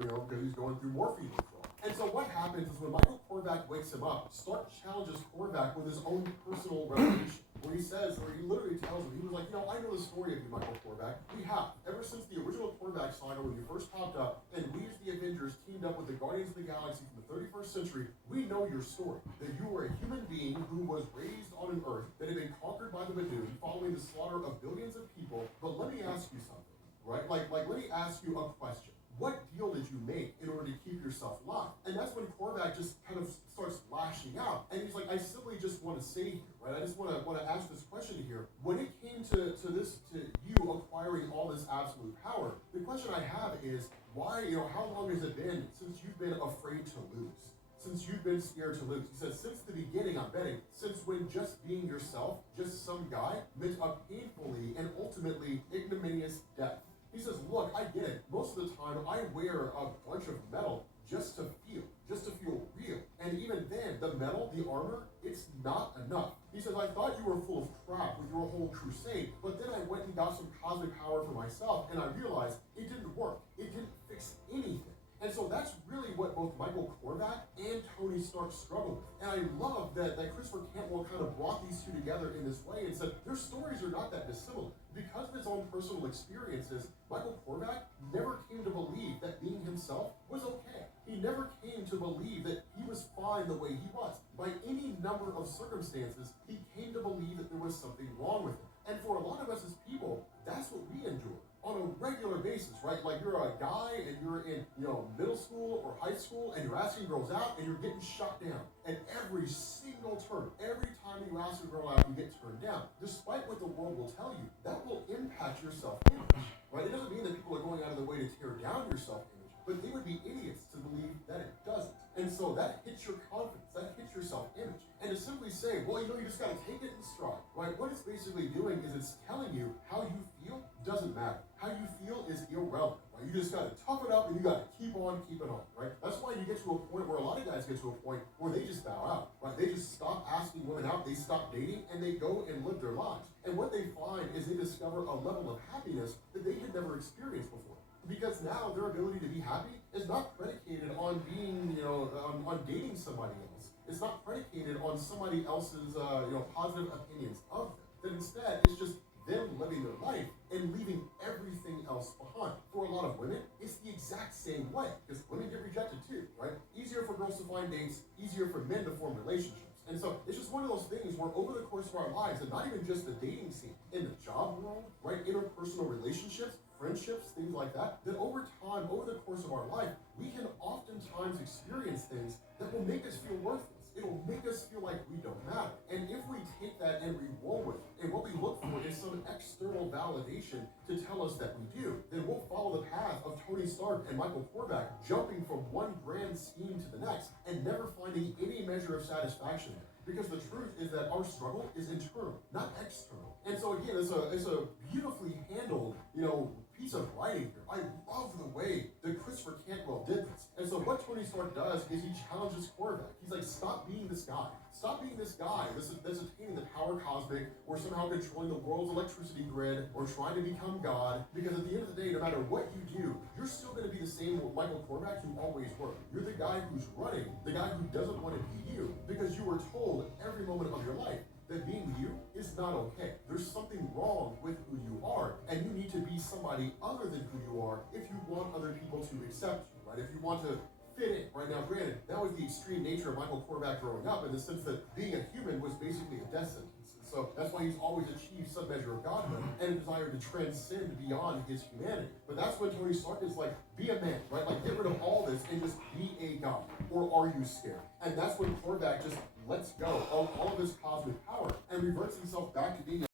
because he's going through morphine withdrawal. And so what happens is when Michael Korvac wakes him up, Stark challenges Korvac with his own personal revelation, where he says, or he literally tells him, he was like, I know the story of you, Michael Korvac. We have. Ever since the original Korvac saga, when you first popped up, and we as the Avengers teamed up with the Guardians of the Galaxy from the 31st century, we know your story. That you were a human being who was raised on an Earth that had been conquered by the Badoon, following the slaughter of billions of people. But let me ask you something, right? Like let me ask you a question. What deal did you make in order to keep yourself alive? And that's when Korvac just kind of starts lashing out. And he's like, I simply just want to save you, right? I just want to ask this question here. When it came to you acquiring all this absolute power, the question I have is, why, how long has it been since you've been afraid to lose? Since you've been scared to lose? He says, since the beginning, I'm betting, since when just being yourself, just some guy, meant a painfully and ultimately ignominious death. He says, look, I get it. Most of the time, I wear a bunch of metal just to feel real. And even then, the metal, the armor, it's not enough. He says, I thought you were full of crap with your whole crusade, but then I went and got some cosmic power for myself, and I realized it didn't work. It didn't fix anything. And so that's really what both Michael Korvac and Tony Stark struggle with. And I love that Christopher Cantwell kind of brought these two together in this way and said their stories are not that dissimilar. Because of his own personal experiences, Michael Korvac never came to believe that being himself was okay. He never came to believe that he was fine the way he was. By any number of circumstances, he came to believe that there was something wrong with him. And for a lot of us as people, that's what we endure on a regular basis, right? Like you're a guy and you're in, middle school or high school and you're asking girls out and you're getting shot down. And every single turn, every time you ask a girl out, you get turned down. Despite what the world will tell you, that will impact your self-image, right? It doesn't mean that people are going out of their way to tear down your self-image, but they would be idiots to believe that it doesn't. And so that hits your confidence, that hits your self-image. And to simply say, well, you just got to take it in stride, right? What it's basically doing is it's telling you how you feel doesn't matter. How you feel is irrelevant, right? You just got to tough it up and you got to keep on keeping on, right? That's why you get to a point where a lot of guys get to a point where they just bow out, right? They just stop asking women out, they stop dating, and they go and live their lives. And what they find is they discover a level of happiness that they had never experienced before. Because now their ability to be happy is not predicated on being, on dating somebody else. It's not predicated on somebody else's, positive opinions of them. That instead, it's just them living their life and leaving everything else behind. For a lot of women, it's the exact same way, because women get rejected too, right? Easier for girls to find dates, easier for men to form relationships. And so it's just one of those things where over the course of our lives, and not even just the dating scene, in the job world, right, interpersonal relationships, friendships, things like that, that over time, over the course of our life, we can oftentimes experience things that will make us feel worthless. It'll make us feel like we don't matter. And if we take that and we roll with it, and what we look for is some external validation to tell us that we do, then we'll follow the path of Tony Stark and Michael Korvac, jumping from one grand scheme to the next and never finding any measure of satisfaction there. Because the truth is that our struggle is internal, not external. And so again, it's a beautifully handled, piece of writing here. I love the way that Christopher Cantwell did this. And so what Tony Stark does is he challenges Korvac. He's like, stop being this guy. Stop being this guy that's attaining the power cosmic or somehow controlling the world's electricity grid or trying to become God. Because at the end of the day, no matter what you do, you're still going to be the same Michael Korvac you always were. You're the guy who's running, the guy who doesn't want to be you, because you were told every moment of your life that being you is not okay. There's something wrong with who you are, and you need to be somebody other than who you are if you want other people to accept you, right? If you want to fit in. Right now, granted, that was the extreme nature of Michael Korvac growing up, in the sense that being a human was basically a death sentence. So that's why he's always achieved some measure of godhood and a desire to transcend beyond his humanity. But that's when Tony Stark is like, be a man, right? Like, get rid of all this and just be a god. Or are you scared? And that's when Korvac just lets go of all of his cosmic power and reverts himself back to being